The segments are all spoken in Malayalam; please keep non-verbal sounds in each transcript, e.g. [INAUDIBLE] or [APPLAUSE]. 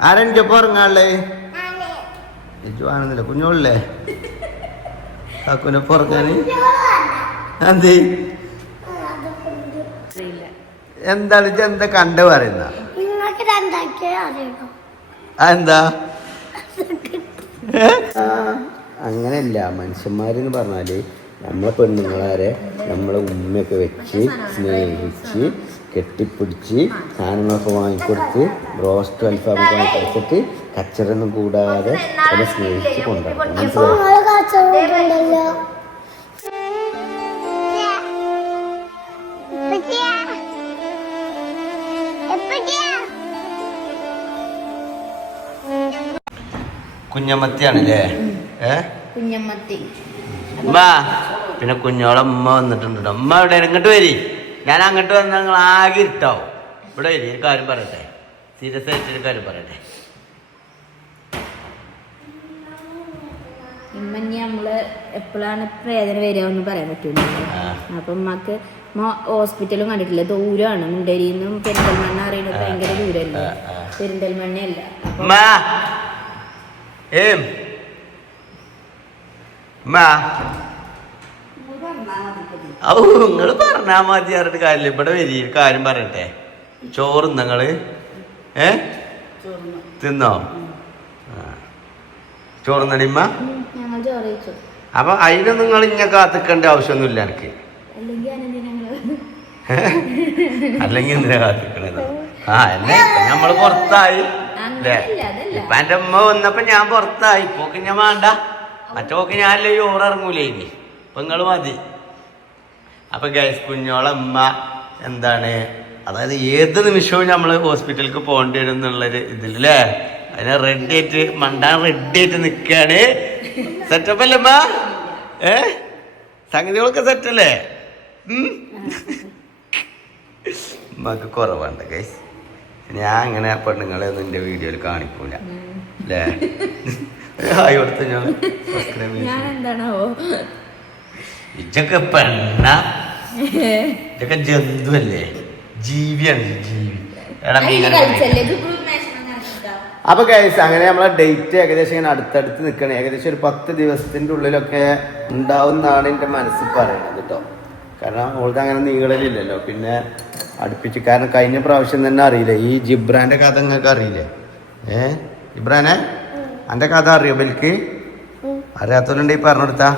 ആരെനിക്കപ്പോ ഉറങ്ങാളേ എനിക്ക് ആണെന്നില്ല കുഞ്ഞോളല്ലേ? [LAUGHS] കാക്കുനെ പുറക്കാന് എന്തേ എന്താണ് എന്താ കണ്ട് പറയുന്ന? എന്താ അങ്ങനെയല്ല. മനുഷ്യന്മാരെന്ന് പറഞ്ഞാൽ നമ്മളെ പെണ്ണുങ്ങളാരെ നമ്മളെ ഉമ്മയൊക്കെ വെച്ച് സ്നേഹിച്ച് കെട്ടിപ്പിടിച്ച് സാധനങ്ങളൊക്കെ വാങ്ങിക്കൊടുത്ത് റോസ്റ്റ് അൽഫാമൊക്കെ വാങ്ങിക്കൊടുത്തിട്ട് കച്ചറൊന്നും കൂടാതെ അവരെ സ്നേഹിച്ച് കൊണ്ടുവരണം. മനസ്സിലായോ? കുഞ്ഞമ്മത്തിയാണല്ലേ? ഏ? കുഞ്ഞമ്മത്തി. പിന്നെ കുഞ്ഞോളമ്മ വന്നിട്ടുണ്ടോ അമ്മ ഇവിടെ ഇങ്ങോട്ട് വരി. ഞാൻ അങ്ങോട്ട് വന്നാൽ നിങ്ങൾ ആകെ ഇരുട്ടാവും. ഇവിടെ വരി കാര്യം പറയട്ടെ. സീരിയസ് കാര്യം പറയട്ടെ. ഇമ്മഞ്ഞി നമ്മൾ എപ്പോഴാണ് വേദന വരിക പറയാൻ പറ്റൂല. അപ്പൊ ഉമ്മക്ക് ഹോസ്പിറ്റലും കണ്ടിട്ടില്ല. ദൂരമാണ് മുണ്ടേരിന്നും പെരിന്തൽമണ്ണ അറിയുന്നത് ഭയങ്കര ആ. പെരിന്തൽമണ്ണയല്ല. അപ്പൊ ഔ നിങ്ങൾ പറഞ്ഞാ മതി പറഞ്ഞിട്ട് കാര്യമില്ല. ഇവിടെ വരി കാര്യം പറയട്ടെ. ചോറ് നിങ്ങൾ? ഏ? തിന്നോ. ചോറ് നടിമ്മ അപ്പൊ അതിന് നിങ്ങൾ ഇങ്ങനെ കാത്തിക്കേണ്ട ആവശ്യമൊന്നുമില്ല എനിക്ക്. അല്ലെങ്കിൽ എന്തിനാ കാത്തിക്കണത്? ആ അല്ലേ? നമ്മൾ പുറത്തായി. അല്ലേ? ഇപ്പൊ എന്റെ ഉമ്മ വന്നപ്പോ ഞാൻ പുറത്തായി. പോക്ക് ഞാൻ വേണ്ട. മറ്റോക്ക് ഞാനല്ലേ ചോറ് ഇറങ്ങൂലേ ഇനി. ഇപ്പൊ നിങ്ങൾ മതി. അപ്പൊ ഗൈസ് കുഞ്ഞോളെ ഉമ്മ എന്താണ്? അതായത് ഏത് നിമിഷവും നമ്മൾ ഹോസ്പിറ്റലിൽ പോകേണ്ടി വരും എന്നുള്ളൊരു ഇതിലല്ലേ അതിനെ റെഡി ആയിട്ട് മണ്ടാൻ റെഡി ആയിട്ട് നിൽക്കുകയാണ് സെറ്റപ്പ് അല്ലേ ഉമ്മ? ഏ? സംഗതികളൊക്കെ സെറ്റല്ലേ ഉമ്മക്ക് കുറവുണ്ട് ഗൈസ് ഞാൻ അങ്ങനെ പെണ്ണുങ്ങളെ ഒന്നും എന്റെ വീഡിയോയിൽ കാണിക്കൂല. അല്ലേ ഹായ് കൊടുത്തു ഞാൻ? സബ്സ്ക്രൈബ് ചെയ്തു. ഞാൻ എന്താണാവോ [LAUGHS] ഇതൊക്കെ പെണ്ണ ഇതൊക്കെ ജന്തു അല്ലേ ജീവിയാണ് ജീവി. അപ്പൊ ഗൈസ് അങ്ങനെ നമ്മളെ ഡേറ്റ് ഏകദേശം ഇങ്ങനെ അടുത്തടുത്ത് നിൽക്കണം ഏകദേശം ഒരു പത്ത് ദിവസത്തിന്റെ ഉള്ളിലൊക്കെ ഉണ്ടാവും എന്നാണ് എന്റെ മനസ്സിൽ പറയുന്നത് കേട്ടോ. കാരണം ഓൾഡ് അങ്ങനെ നീളലില്ലല്ലോ. പിന്നെ അടുപ്പിച്ച് കാരണം കഴിഞ്ഞ പ്രാവശ്യം തന്നെ അറിയില്ല? ഈ ജിബ്രാന്റെ കഥ നിങ്ങൾക്ക് അറിയില്ലേ? ഏ? ജിബ്രാനെ? അന്റെ കഥ അറിയോ ബൽക്ക്? അറിയാത്തവരുണ്ടെങ്കിൽ പറഞ്ഞു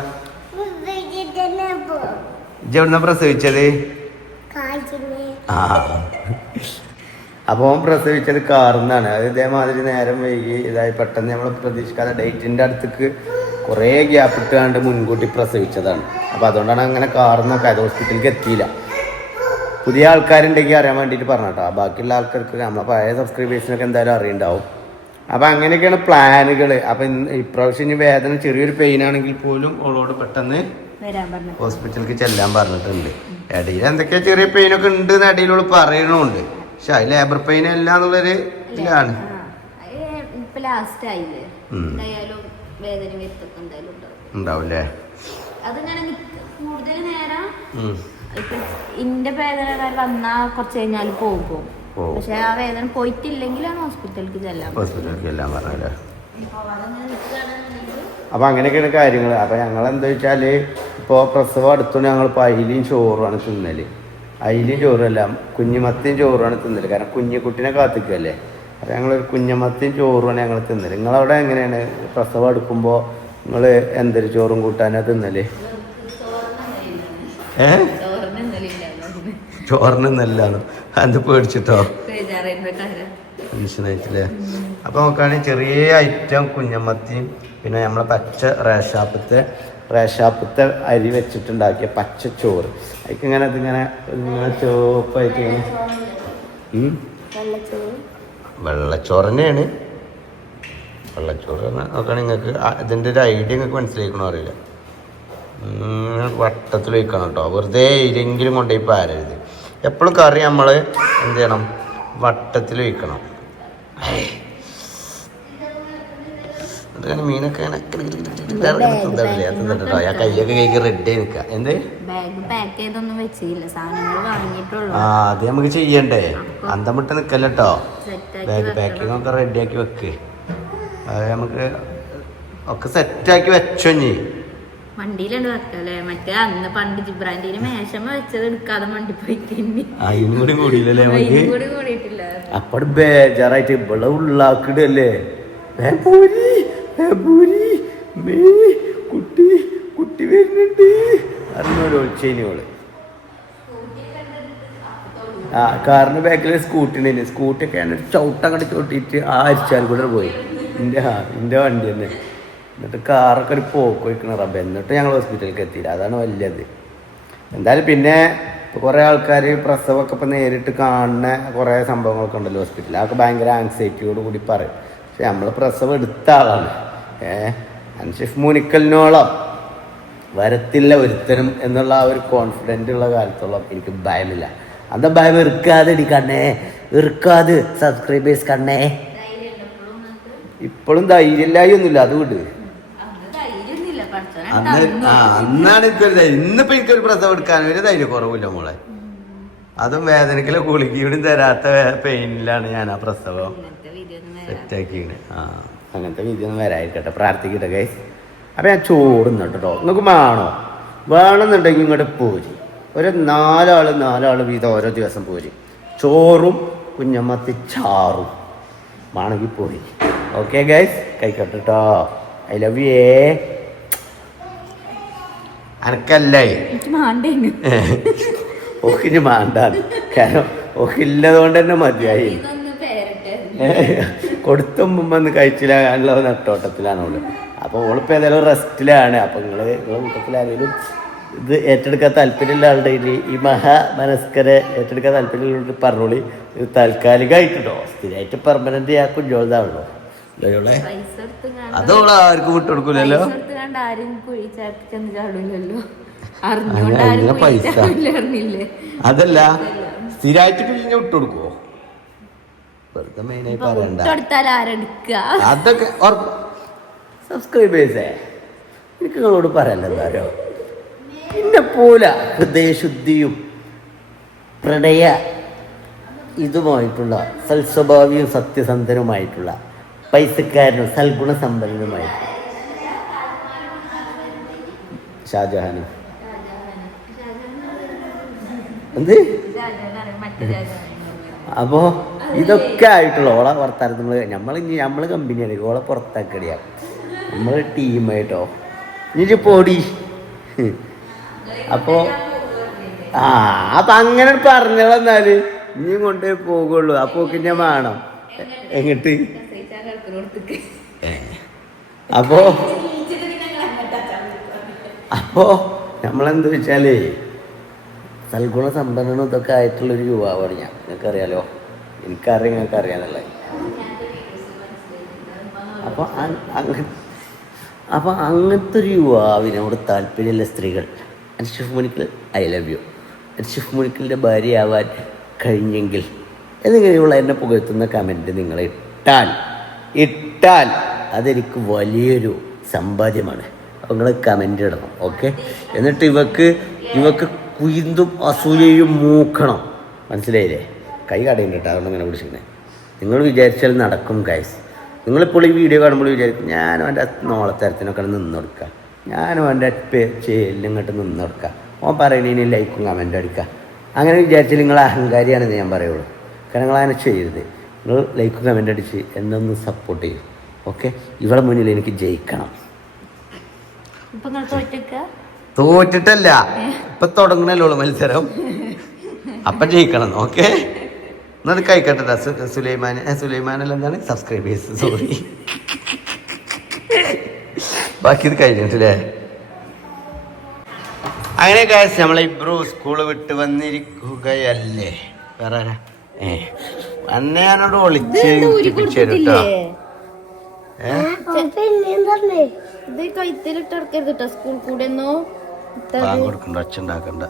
എവിടുന്ന പ്രസവിച്ചത്? ആ. അപ്പോൾ പ്രസവിച്ചത് കാർന്നാണ്. അത് ഇതേമാതിരി നേരം വൈകി ഇതായി പെട്ടെന്ന് നമ്മൾ പ്രതീക്ഷിക്കാതെ ഡേറ്റിന്റെ അടുത്തേക്ക് കുറേ ഗ്യാപ്പ് ഇട്ടാണ്ട് മുൻകൂട്ടി പ്രസവിച്ചതാണ്. അപ്പോൾ അതുകൊണ്ടാണ് അങ്ങനെ കാർന്നൊക്കെ അത് ഹോസ്പിറ്റലിലേക്ക് എത്തിയില്ല. പുതിയ ആൾക്കാരുണ്ടെങ്കിൽ അറിയാൻ വേണ്ടിയിട്ട് പറഞ്ഞാട്ടോ ബാക്കിയുള്ള ആൾക്കാർക്ക് നമ്മളെ പഴയ സബ്സ്ക്രൈബേഴ്സിനൊക്കെ എന്തായാലും അറിയണ്ടാവും. അപ്പോൾ അങ്ങനെയൊക്കെയാണ് പ്ലാനുകൾ അപ്പം ഇപ്രാവശ്യം ഇനി വേദന ചെറിയൊരു പെയിൻ ആണെങ്കിൽ പോലും ഓളോട് പെട്ടെന്ന് പറഞ്ഞു ഹോസ്പിറ്റലിലേക്ക് ചെല്ലാൻ പറഞ്ഞിട്ടുണ്ട്. ഇടയിൽ എന്തൊക്കെയാ ചെറിയ പെയിനൊക്കെ ഉണ്ട് എന്ന് ഇടയിലുള്ള പറയണുണ്ട്. പക്ഷെ അത് ലേബർ പെയിൻ അല്ല എന്നുള്ളൊരു ഇതിലാണ്. ഉണ്ടാവില്ലേ? ഇന്റെ വേദന വന്നാ കുറച്ച് കഴിഞ്ഞാൽ പോകും. പക്ഷെ ആ വേദന പോയിട്ടില്ലെങ്കിലാണ് ഹോസ്പിറ്റലിലേക്ക് ചെല്ലാൻ ഹോസ്പിറ്റലിലേക്ക് ചെല്ലാൻ പറഞ്ഞല്ലേ അപ്പൊ അങ്ങനെയൊക്കെയാണ് കാര്യങ്ങൾ അപ്പൊ ഞങ്ങൾ എന്താ വെച്ചാൽ ഇപ്പോൾ പ്രസവം അടുത്തുകൊണ്ട് ഞങ്ങളിപ്പോൾ അയിലിയും അയിലും ചോറുമാണ് തിന്നൽ. അയിലും ചോറുമല്ല കുഞ്ഞുമത്തിയും ചോറുമാണ് തിന്നൽ. കാരണം കുഞ്ഞിക്കുട്ടിനെ കാത്തിക്കല്ലേ? അപ്പോൾ ഞങ്ങൾ കുഞ്ഞമത്തിയും ചോറുമാണ് ഞങ്ങൾ തിന്നൽ. നിങ്ങളവിടെ എങ്ങനെയാണ് പ്രസവം എടുക്കുമ്പോൾ നിങ്ങൾ എന്തൊരു ചോറും കൂട്ടാനാണ് തിന്നൽ? ഏ? ചോറിന് നല്ലതാണ് അത് പേടിച്ചിട്ടോ? മനസ്സിലായിട്ടില്ലേ അപ്പോൾ നോക്കുകയാണെങ്കിൽ ചെറിയ ഐറ്റം കുഞ്ഞമ്മത്തിയും പിന്നെ നമ്മളെ പച്ച റേഷാപ്പത്തെ റേഷാപ്പത്തെ അരി വെച്ചിട്ടുണ്ടാക്കിയ പച്ച ചോറ്. അതിക്ക് ഇങ്ങനെ ഇതിങ്ങനെ ഇങ്ങനെ ചോപ്പായിട്ട് ഇങ്ങനെ. വെള്ളച്ചോറ് തന്നെയാണ്. വെള്ളച്ചോറ് നോക്കുകയാണെങ്കിൽ നിങ്ങൾക്ക് ഇതിന്റെ ഒരു ഐഡിയ നിങ്ങൾക്ക് മനസ്സിലാക്കണോ അറിയില്ല. വട്ടത്തിൽ വയ്ക്കണം കേട്ടോ. വെറുതെ ഇരെങ്കിലും കൊണ്ടുപോയി പാരരുത്. എപ്പോഴും കറി നമ്മൾ എന്ത് ചെയ്യണം? വട്ടത്തിൽ വയ്ക്കണം അതിങ്ങനെ മീനൊക്കെ കയ്യൊക്കെ കൈക്ക് റെഡി നിൽക്കുക എന്ത്? ആ അത് നമുക്ക് ചെയ്യണ്ടേ? അന്തം വിട്ട് നിൽക്കല്ലോ സെറ്റാക്കി ബാഗ് പാക്കിംഗ് ഒക്കെ ആക്കി വെക്ക്. അത് നമുക്ക് ഒക്കെ സെറ്റാക്കി വെച്ചോ ഇനി. വണ്ടിയിലുണ്ട് വെക്കല്ലേ മറ്റേ അന്ന് പണ്ട് ജിബ്രാൻഡിന് മേശമ വെച്ചത് എടുക്കാതെ വണ്ടി കൂടി കൂടിയിട്ടില്ല. അപ്പോൾ ബേജാറായിട്ട് ഇവിടെ ഉള്ളാക്കിടല്ലേ? പോരി, പോരി. മേ, കുട്ടി കുട്ടി വരുന്നുണ്ട്. അറിഞ്ഞോളൂ ഒളിച്ചേനിയോൾ ആ കാറിന് ബാക്കിൽ സ്കൂട്ടി ഉണ്ടായിരുന്നു സ്കൂട്ടി ഒക്കെ ഞാൻ ചവിട്ടം അങ്ങോട്ട് ചവിട്ടിയിട്ട് ആ അരിച്ചാൽ കൂടെ പോയി. എന്റെ ആ എന്റെ വണ്ടി തന്നെ. എന്നിട്ട് കാറൊക്കെ ഒരു പോക്ക് വയ്ക്കണ റബ്ബ. എന്നിട്ട് ഞങ്ങൾ ഹോസ്പിറ്റലിലേക്ക് എത്തിയില്ല. അതാണ് വലിയത്. എന്തായാലും പിന്നെ കുറേ ആൾക്കാർ പ്രസവമൊക്കെ ഇപ്പം നേരിട്ട് കാണുന്ന കുറേ സംഭവങ്ങളൊക്കെ ഉണ്ടല്ലോ ഹോസ്പിറ്റലിൽ അതൊക്കെ ഭയങ്കര ആങ്സൈറ്റിയോട് കൂടി പറയും. പക്ഷെ നമ്മൾ പ്രസവം എടുത്ത ആളാണ്. ഏ? അൻഷിഫ് മുനിക്കലിനോളം വരത്തില്ല ഒരുത്തരും എന്നുള്ള ആ ഒരു കോൺഫിഡന്റ് ഉള്ള കാലത്തോളം എനിക്ക് ഭയമില്ല. അത് ഭയം? ഇറുക്കാതെ ഇടി കണ്ണേ. ഇറുക്കാതെ സബ്സ്ക്രൈബേഴ്സ് കണ്ണേ. ഇപ്പോഴും ധൈര്യമില്ലായി ഒന്നുമില്ല അത് വിട്. അന്ന് ആ അന്നാണ് എനിക്കൊരു ധൈര്യം. ഇന്നിപ്പോ എനിക്കൊരു പ്രസവം എടുക്കാൻ ഒരു ധൈര്യം കുറവില്ല മോളെ. അതും വേദനക്കിൽ ഗുളികയോടും തരാത്ത പെയിനിലാണ് ഞാൻ ആ പ്രസവം. സെറ്റാക്കിയാണ് ആ. അങ്ങനത്തെ വിധി ഒന്നും വരാതിരിക്കട്ടെ. പ്രാർത്ഥിക്കട്ടെ കൈ അപ്പം ഞാൻ ചോറുന്നുണ്ട് കേട്ടോ നിങ്ങൾക്ക് വേണോ? വേണമെന്നുണ്ടെങ്കിൽ ഇങ്ങോട്ട് പോരി. ഒരു നാലാൾ നാലാൾ വീതം ഓരോ ദിവസം പോരി. ചോറും കുഞ്ഞമ്മത്തി ചാറും. വേണമെങ്കിൽ പോരി. ഓക്കെ ഗൈസ് കൈക്കട്ടോ കേട്ടോ ഐ ലവ് യു ഏ അനക്കല്ലേ? [LAUGHS] ഓക്കിന് മാണ്ടാണ് കാരണം ഓക്കില്ലതുകൊണ്ട് തന്നെ മതിയായി. കൊടുത്തുമ്പം വന്ന് കഴിച്ചില്ല നെട്ടോട്ടത്തിലാണ് ഓൾ അപ്പോൾ ഓളിപ്പോൾ ഏതായാലും റെസ്റ്റിലാണ്. അപ്പോൾ നിങ്ങൾ നിങ്ങളുടെ കൂട്ടത്തിൽ ആരെങ്കിലും ഇത് ഏറ്റെടുക്കാൻ താല്പര്യമുള്ള ആളുടെ ഇനി ഈ മഹാ മനസ്കരെ ഏറ്റെടുക്കാൻ താല്പര്യമുള്ള പറഞ്ഞോളി. ഇത് താൽക്കാലികമായിട്ടുണ്ടോ സ്ഥിരമായിട്ട് പെർമനന്റ് ആ കുഞ്ഞോളതാണല്ലോ. അതോളാർക്കും പൈസ എടുത്ത് കണ്ട് ആർക്കും വിട്ടു കൊടുക്കൂലല്ലോ. പൈസ എടുത്ത് ആരും കുഴി ചാക്കി ചെന്ന് ചാടില്ലല്ലോ അറിഞ്ഞോണ്ട് അങ്ങനെ ആരും കുഴി പൈസ. അറിഞ്ഞില്ലേ അതല്ല സ്ഥിരമായിട്ട് പിഴിഞ്ഞ വിട്ടു കൊടുക്കുവോ വെറുതെ മെയിനായി പറയണ്ട. അതൊക്കെ സബ്സ്ക്രൈബേഴ്സേ എനിക്ക് നിങ്ങളോട് പറയല്ല എന്താരോ എന്നെ പോലെ ഹൃദയശുദ്ധിയും പ്രണയ ഇതുമായിട്ടുള്ള സൽസ്വഭാവിയും സത്യസന്ധനുമായിട്ടുള്ള പൈസക്കാരനും സൽഗുണസമ്പന്നനുമായിട്ടുള്ള ഷാജഹാനും. എന്ത്. അപ്പോ ഇതൊക്കെ ആയിട്ടുള്ള ഓളെ വർത്താനം നമ്മൾ നമ്മൾ ഇനി നമ്മൾ കമ്പനിയാണ് ഓളെ പുറത്താക്കടിയാ. നമ്മൾ ടീമായിട്ടോ ഇനി പോടി. അപ്പോ ആ അപ്പൊ അങ്ങനെ പറഞ്ഞോളെന്നാൽ ഇനിയും കൊണ്ടേ പോകുള്ളൂ. അപ്പൊ ഞാൻ വേണം. എങ്ങട്ട്. അപ്പോ അപ്പോ നമ്മളെന്ത് വെച്ചാലേ സൽഗുണ സമ്പന്നനും ഇതൊക്കെ ആയിട്ടുള്ളൊരു യുവാവാണ് ഞാൻ. നിങ്ങൾക്ക് അറിയാലോ എനിക്കറിയാം നിങ്ങൾക്ക് അറിയാന്നുള്ളത് അപ്പോൾ അങ്ങ അപ്പോൾ അങ്ങനത്തെ ഒരു യുവാവിനോട് താല്പര്യമുള്ള സ്ത്രീകൾ. Anshif Munikkal I love you. Anshif മുനിക്കലിന്റെ ഭാര്യയാവാൻ കഴിഞ്ഞെങ്കിൽ എന്നിങ്ങനെയുള്ള എന്നെ പുകഴ്ത്തുന്ന കമന്റ് നിങ്ങൾ ഇട്ടാൽ ഇട്ടാൽ അതെനിക്ക് വലിയൊരു സമ്പാദ്യമാണ്. അപ്പോൾ നിങ്ങൾ കമന്റ് ഇടണം ഓക്കെ? എന്നിട്ട് ഇവക്ക് ഇവക്ക് കുയിന്തും അസൂയയും മൂക്കണം. മനസ്സിലായില്ലേ? കൈ കടയുണ്ട് അതുകൊണ്ട് ഇങ്ങനെ പിടിച്ചിരിക്കുന്നത് നിങ്ങൾ വിചാരിച്ചാൽ നടക്കും കൈസ് നിങ്ങളിപ്പോൾ ഈ വീഡിയോ കാണുമ്പോൾ വിചാരിക്കും ഞാനും എന്റെ നോളത്തരത്തിനൊക്കെ നിന്ന് കൊടുക്കുക. ഞാനും എന്റെ ചേലിനും ഇങ്ങോട്ട് നിന്ന് കൊടുക്കുക. ഓൻ പറയുന്നതിന് ലൈക്കും കമന്റും അടിക്കുക. അങ്ങനെ വിചാരിച്ചാൽ നിങ്ങൾ അഹങ്കാരിയാണെന്ന് ഞാൻ പറയുള്ളൂ. കാരണം നിങ്ങൾ അങ്ങനെ ചെയ്യരുത്. നിങ്ങൾ ലൈക്കും കമന്റ് അടിച്ച് എന്നൊന്ന് സപ്പോർട്ട് ചെയ്യും. ഓക്കെ ഇവളെ മുന്നിൽ എനിക്ക് ജയിക്കണം. ഇപ്പം നിങ്ങൾ തോറ്റക്ക തോറ്റിട്ടല്ല. ഇപ്പൊ തുടങ്ങണല്ലോ മത്സരം. അപ്പൊ ജയിക്കണം ഓക്കെ? എന്നാൽ കഴിക്കട്ടെ സുലൈമാൻ സുലൈമാൻ സുലൈമാനല്ല എന്താണ്? സബ്സ്ക്രൈബേഴ്സ് സോറി ബാക്കി ഇത് കഴിഞ്ഞിട്ടില്ലേ? അങ്ങനെ കാശ് നമ്മളെ ഇബ്രു സ്കൂൾ വിട്ട് വന്നിരിക്കുകയല്ലേ? വേറെ? ഏ അന്നേ ഞാനോട് ഒളിച്ച് കിട്ടിപ്പിച്ചു തരും കേട്ടോ ഏ? പിന്നെയും ഇത് കേട്ടോ സ്കൂൾ കൂടെ ഒന്നോ പാങ്ങ് കൊടുക്കണ്ട ഒച്ച ഉണ്ടാക്കണ്ട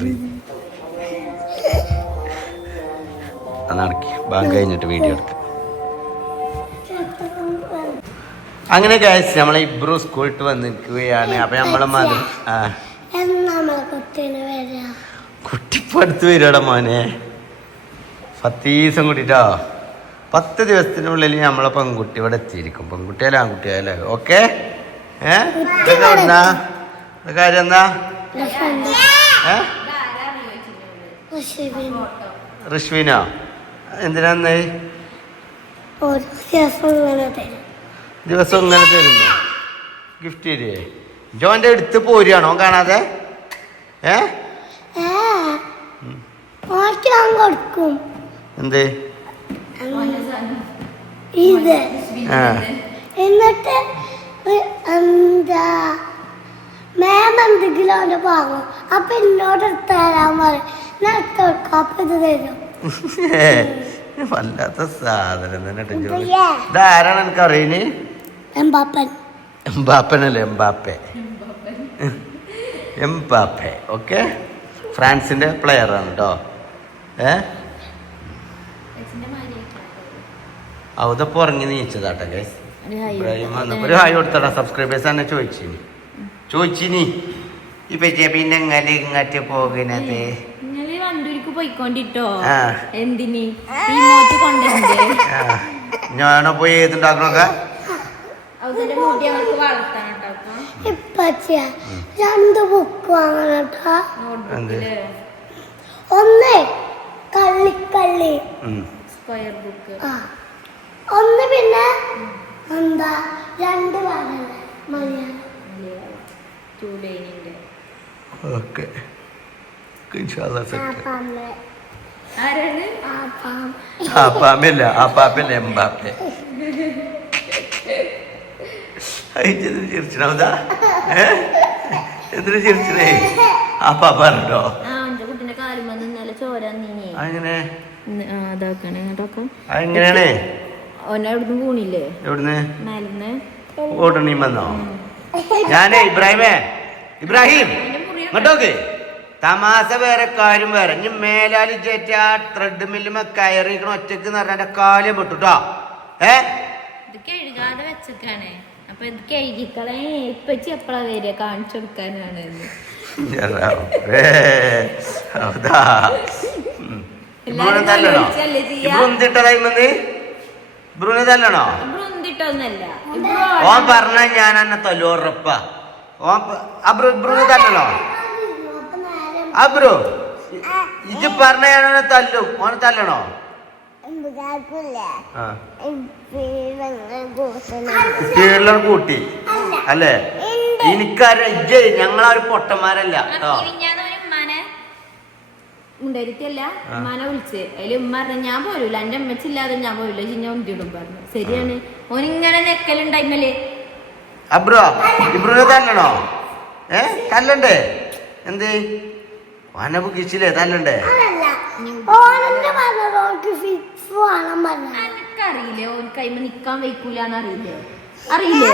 സോറി നടക്കി ബാങ്ക് കഴിഞ്ഞിട്ട് വീഡിയോ എടുക്കാം അങ്ങനെ ഗൈസ് നമ്മളെ ഇബ്രു സ്കൂളിട്ട് വന്ന് നിൽക്കുകയാണ് അപ്പൊ നമ്മളെ മതി കുട്ടിപ്പടുത്ത് വരുവാടാ മോനെ. പത്ത് ദിവസം കൂട്ടിട്ടോ? പത്ത് ദിവസത്തിനുള്ളിൽ നമ്മളെ പെൺകുട്ടി ഇവിടെ എത്തിയിരിക്കും. പെൺകുട്ടിയാലും ആൺകുട്ടിയായാലേ. ഓക്കെ? ഏഹ്? കാര്യം എന്താ? ഏ? ഋഷ്വിനോ? എന്തിനാന്ന്? ദിവസം ഇങ്ങനെ തരും. തരുന്നു? ഗിഫ്റ്റ് ചെയ്തേ. ജോന്റെ അടുത്ത് പോരുകയാണോ? കാണാതെ? ഏ? കൊടുക്കും. എന്ത്? ഇത്. എന്നിട്ട് എന്താ? മാം എന്തെങ്കിലും അവന്റെ വാങ്ങും അപ്പൊ എന്നോട് എടുത്ത് തരാൻ പറയും. [LAUGHS] വല്ലാത്ത സാധനം തന്നെ ഇതാരാണ് എനിക്ക് അറിയുന്നത് എംബാപ്പനല്ലേ? എംബാപ്പെ. എംബാപ്പെ. ഓക്കെ? ഫ്രാൻസിന്റെ പ്ലെയർ ആണ് കേട്ടോ ഏ? അവതപ്പ് ഉറങ്ങി നീച്ചതാട്ടെ ഗൈസ് ഒരു ഹായ് കൊടുത്തടാ സബ്സ്ക്രൈബേഴ്സ് തന്നെ ചോദിച്ചിനി ചോദിച്ചിനി ഇപ്പൊ പിന്നെ ഇങ്ങനെ ഇങ്ങോട്ട് പോകുന്നത് വണ്ടൂരിക്ക് പോയിക്കൊണ്ടിട്ടോ. എന്തിന്? ഞാനോ പോയി ഏതുണ്ടാക്കണൊക്കെ? രണ്ട് ബുക്ക് വാങ്ങണം ഒന്ന് കള്ളിക്കള്ളി. കള്ളി സ്ക്വയർ ബുക്ക് ഒന്ന് പിന്നെ എന്താ രണ്ട് വാങ്ങല മലയാളം. ഓക്കെ. ആപ്പാമല്ല ആപ്പാപ്പല്ല എംബാപ്പെ. എന്തിനു ചിരിച്ചണതാ എന്തിനു ചിരിച്ചണേ? ആപ്പാപ്പാറുണ്ടോ ആ എന്റെ കുട്ടിന്റെ കാര്യം വന്ന് ഇന്നലെ ചോരാൻ നീങ്ങി അങ്ങനെ ആ അതാക്കണേ കേട്ടോക്കാം ഓനെ അവിടുന്ന് പോണില്ലേ എവിടുന്ന്? മരുന്ന് ഓടണീ വന്നോ? ഞാനേ ഇബ്രാഹിമേ ഇബ്രാഹിം ഇങ്ങോട്ടോക്ക് തമാശ വേറെ കാര്യം വേറെ. ഇനി മേലാലി ചേറ്റ ആ ത്രെഡ് മില്ലുമ കയറിക്കണ ഒറ്റയ്ക്ക് എന്ന് പറഞ്ഞാൽ കാലം പെട്ടുട്ടോ. ഏ? ഇത് കഴുകാതെ വെച്ചേക്കാണ്. അപ്പൊ ഇത് കഴുകിക്കളേ ഇപ്പച്ചി വരിക? കാണിച്ചു കൊടുക്കാനാണ് ഓൻ പറഞ്ഞ ഞാൻ എന്നെ ഉറപ്പാ. ഓ ഓൻ പ- തല്ലണോ? അബ്രു ഇത് ഇജ്ജ് പറഞ്ഞ ഞാൻ എന്നെ തല്ലും? ഓനെ തല്ലണോ? കീഴിലും കൂട്ടി. അല്ലേ. എനിക്കറിയാം. ഇജ്ജ് ഞങ്ങളാ ഒരു പൊട്ടന്മാരല്ല. കേട്ടോ ഉമ്മാനെ വിളിച്ച്. ഉമ്മ പറഞ്ഞു ഞാൻ പോരൂല. എന്റെ അമ്മച്ചില്ലാതെ ഞാൻ പോരൂല. ചിന്ന പറഞ്ഞു. ശരിയാണ്. ഓനിങ്ങനെ നെക്കലുണ്ടായിമല്ലേ അബ്രോ ഇബ്രോ തല്ലണോ? ഏ? തല്ലണ്ടേ? എന്തേ? ഓനെ ബുക്കിച്ചില്ലേ തല്ലണ്ടേ അതല്ല ഓനെന്നെ പറഞ്ഞത് ഓർക്ക് ഫിക്സ് വേണം പറഞ്ഞ. ഓൻ കൈമ നിക്കാൻ വയ്ക്കൂലെന്ന് അറിയില്ലേ? അറിയില്ലേ?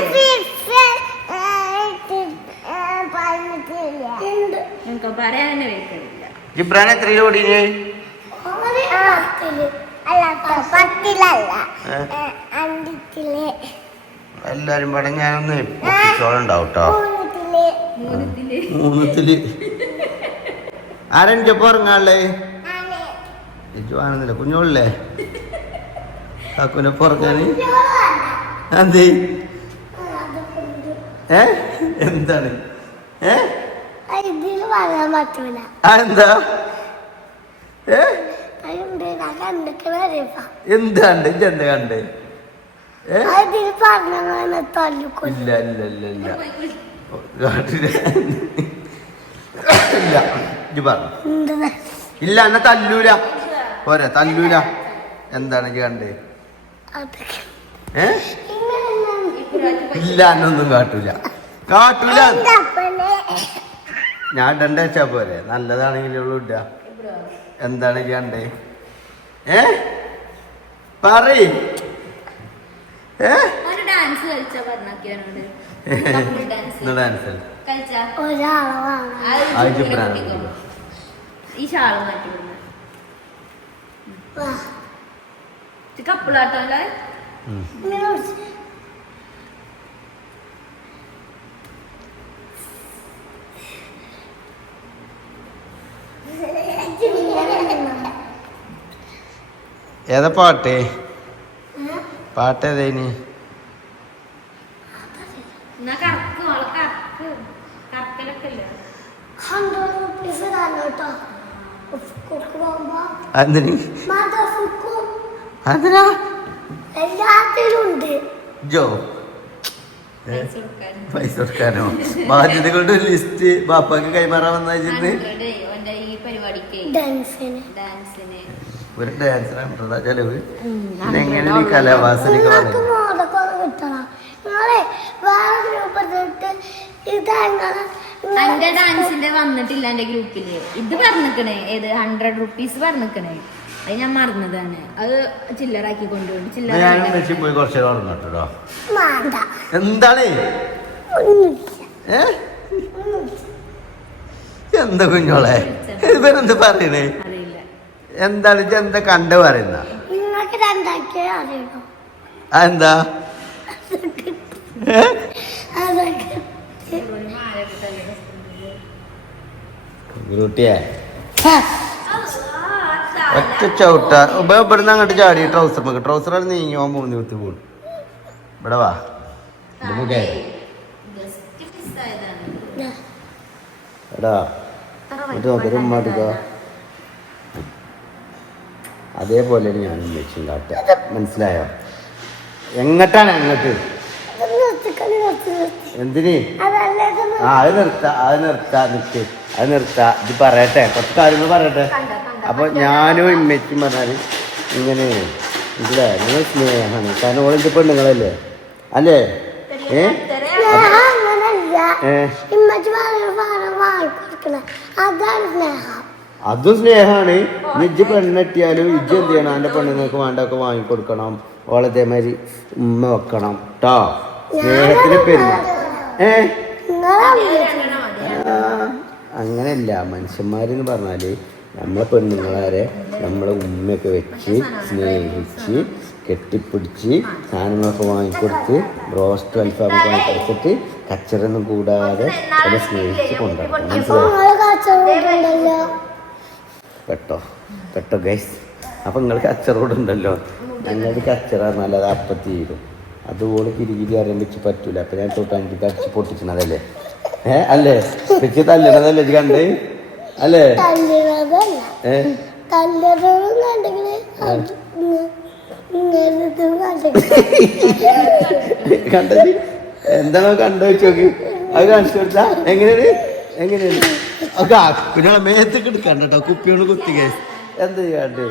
ഉണ്ട് എനിക്ക് പറയാൻ തന്നെ ജിബ്രാൻ എല്ലാരും പടം ഞാനൊന്ന് പൊട്ടിച്ചോളുണ്ടാവും കേട്ടോ മൂന്നിത്തിൽ മൂന്നത്തിൽ മൂന്നത്തിൽ ഇറങ്ങാള്ളേ ഉറങ്ങാളേ ഇജ്ജു ആണെന്നില്ല കുഞ്ഞോളല്ലേ? കാക്കുനെ പുറക്കാന് എന്തേ? ഏ? എന്താണ്? ഏ? എന്താ? ഏ? അതുണ്ട്. ഞാൻ കണ്ടിക്കണ അറിയപ്പ എന്താണ് ഇജ്ജ് എന്താ കണ്ടേ? ഇല്ല ഇല്ല ഇല്ല ഇല്ല. ഇജ്ജ് പറഞ്ഞു ഇല്ല എന്നെ തല്ലൂല. പോരെ തല്ലൂല. എന്താണ് ഇജ്ജ് കണ്ടേ? ഏ? ഇല്ല എന്നൊന്നും കാട്ടൂല. കാട്ടൂല. ഞാൻ ഇടണ്ട വെച്ചാ പോരെ. നല്ലതാണെങ്കിലുള്ളൂ ഇട്ട എന്താണ് ഇജ്ജ് കണ്ടേ? ഏ? പറയ്. ഏ? ഡാൻസ് കളിച്ചാ പറഞ്ഞോക്കിയോനോട് ഡാൻസ് കളിച്ചാ ഒരാളെ ഈ ഷാൾ മാറ്റി വിടുന്നത് കപ്പിളാട്ടോ അല്ലേ. ഏതാ പാട്ട്? പാട്ടേതേനി? കറക്കും കറക്കലൊക്കെ ഇല്ല? ഹൺഡ്രഡ് റുപ്പീസ് കേട്ടോ. അതിനാ എല്ലാത്തിലും ഉണ്ട് ജോ. പൈസ കൊടുക്കാനോ? ബാധ്യതകളുടെ ഒരു ലിസ്റ്റ് ബാപ്പാക്ക് കൈമാറാൻ വന്നിട്ട് വെച്ചിട്ട് ഹൺഡ്രഡ് ഓന്റെ ഈ പരിപാടിക്ക്. ഡാൻസിന് ഡാൻസിന് ഒരു ഡാൻസിനാണ് ചെലവ്. പിന്നെ എങ്ങനെയാണ് ഈ കലാവാസനയൊക്കെ പറയുന്നത് എന്റെ ഡാൻസിന്റെ വന്നിട്ടില്ല എന്റെ ഗ്രൂപ്പിൽ ഇത് പറഞ്ഞിക്കണേ. ഏത്? ഹൺഡ്രഡ് റുപ്പീസ് പറഞ്ഞിക്കണേ. അത് ഞാൻ മറന്നതാണ്. അത് ചില്ലറാക്കി കൊണ്ടുപോയി. ചില്ലറ എന്താണ്? എന്താ കുഞ്ഞോളെ? ഇവരെന്ത് പറയണേ? അറിയില്ല. എന്താണ് എന്താ കണ്ട പറയുന്ന? എന്താ ഏ? ഗ്രൂട്ടിയെ. ഒറ്റ ചവിട്ട. ഇവിടുന്ന് അങ്ങോട്ട് ചാടി. ട്രൗസർ നമുക്ക് ട്രൗസർ നീങ്ങി. പോകാൻ മൂന്ന് കുത്തി പോകും ഇവിടെ വാ. അതേപോലെ മുഖേ എടാ എന്നിട്ട് നോക്കൊരു ഞാനും വെച്ചും കാട്ടുക മനസ്സിലായോ? എങ്ങട്ടാണ് അങ്ങോട്ട്? നിർത്തി നിർത്തി എന്തിന്? ആ അത് നിർത്താ അത് നിർത്താ. നിക്ക്. അത് നിർത്താ. ഇത് പറയട്ടെ. കുറച്ച് കാര്യങ്ങൾ പറയട്ടെ. അപ്പൊ ഞാനും ഇമ്മച്ചും പറഞ്ഞാൽ ഇങ്ങനെ ഇതിലെ നിങ്ങൾ സ്നേഹമാണ്. കാരണം ഓളിന്റെ പെണ്ണുങ്ങളല്ലേ? അല്ലേ? ഏ? വാങ്ങിക്കൊടുക്കണ അതും സ്നേഹമാണ്. ഇജ്ജ് പെണ്ണെട്ടിയാലും ഇജ്ജ് എന്ത് ചെയ്യണം? എന്റെ പെണ്ണുങ്ങൾക്ക് വേണ്ടൊക്കെ വാങ്ങിക്കൊടുക്കണം ഓളെ ഇതേമാതിരി ഉമ്മ വെക്കണം. കേട്ടോ സ്നേഹത്തിന് പെരുമാ ഏ? അങ്ങനെയല്ല മനുഷ്യന്മാരെന്ന് പറഞ്ഞാൽ നമ്മളെ പെണ്ണുങ്ങളെ നമ്മളെ ഉമ്മയൊക്കെ വെച്ച് സ്നേഹിച്ച് കെട്ടിപ്പിടിച്ച് സാധനങ്ങളൊക്കെ വാങ്ങിക്കൊടുത്ത് ബ്രോസ്റ്റ് അൽഫാമൊക്കെ വാങ്ങിക്കൊടുത്തിട്ട് കച്ചറൊന്നും കൂടാതെ അവരെ സ്നേഹിച്ച് കൊണ്ടുവരണം. പെട്ടോ പെട്ടോ ഗൈസ് അപ്പം നിങ്ങൾക്ക് അച്ചറോടുണ്ടല്ലോ ഞങ്ങൾക്ക് കച്ചറ നല്ലത് അപ്പം തീരും. അതുപോലെ കിരികിരി അറിയാൻ വെച്ച് പറ്റൂല. അപ്പം ഞാൻ തൊട്ടാൻ കടിച്ച് പൊട്ടിച്ചണതല്ലേ? ഏ അല്ലേ? വെച്ച് തല്ലണതല്ലേ കണ്ടേ? അല്ലേ? കണ്ടത്? എന്താണോ കണ്ടു വെച്ച് നോക്കി. അത് കാണിച്ചു കൊടുത്താ? എങ്ങനെയാണ്? എങ്ങനെയാണ്? ഒക്കെ പിന്നെ മേത്തേക്ക് എടുക്കണ്ട കേട്ടോ. കുപ്പിയോട് കുത്തി ഗൈസ് എന്ത് ചെയ്യാണ്ട്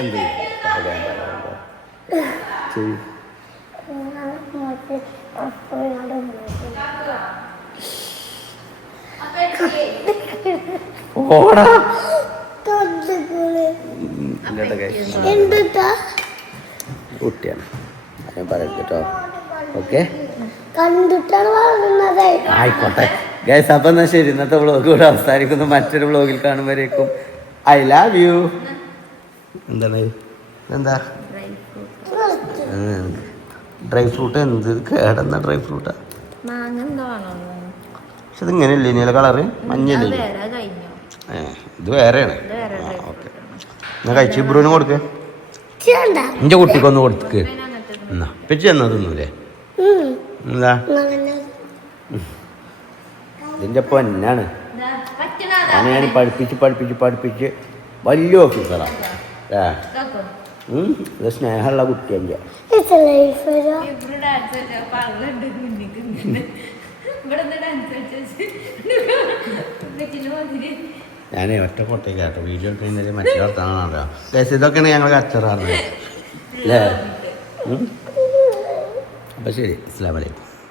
എന്ത് ചെയ്യാം? എന്തിട്ടാ? കുട്ടിയാണ്. ഞാൻ കേട്ടോ. ഓക്കെ. ആയിക്കോട്ടെ. ഗൈസ് അപ്പം എന്നാ ശരി. ഇന്നത്തെ വ്ളോഗ് കൂടെ അവസാനിക്കുന്നു. മറ്റൊരു വ്ളോഗിൽ കാണുമ്പോഴേക്കും. ഐ ലവ് യു എന്താണ്? എന്താ ഡ്രൈ ഫ്രൂട്ട് എന്ത് കേടെന്ന ഡ്രൈ ഫ്രൂട്ടാ പക്ഷെ ഇതിങ്ങനെയല്ലേ? നീല കളറ് മഞ്ഞല്ലേ ഇത് വേറെയാണ്. ഓക്കെ. എന്നാ കഴിച്ചു? ഇബ്രുവിന് കൊടുക്ക്. എന്റെ എന്റെ കുട്ടിക്കൊന്ന് കൊടുക്ക്. എന്നാ പെച്ച് എന്നാ തിന്നൂലേ? എന്താ? ഇതിന്റെ പൊന്നാണ്. എന്നാണ് ഞാൻ പഠിപ്പിച്ച് പഠിപ്പിച്ച് പഠിപ്പിച്ച് വലിയ ഓഫീസറാണ് ഏ ഇതാക്കോ. ഉം, ഇത് സ്നേഹമുള്ള കുട്ടി എന്റെ ലൈഫ് ഒരു ഇവിടെ ഡാൻസ് കളിച്ചാ ഞാൻ ഒറ്റ കോട്ടയ്ക്ക് കേട്ടോ. വീഡിയോ കഴിഞ്ഞാൽ മറ്റേ വർത്താനാണല്ലോ ഗൈസ് ഇതൊക്കെയാണ് ഞങ്ങൾ കച്ചറാറുള്ളത് അല്ലേ? അപ്പം ശരി അസ്സാം വലൈക്കും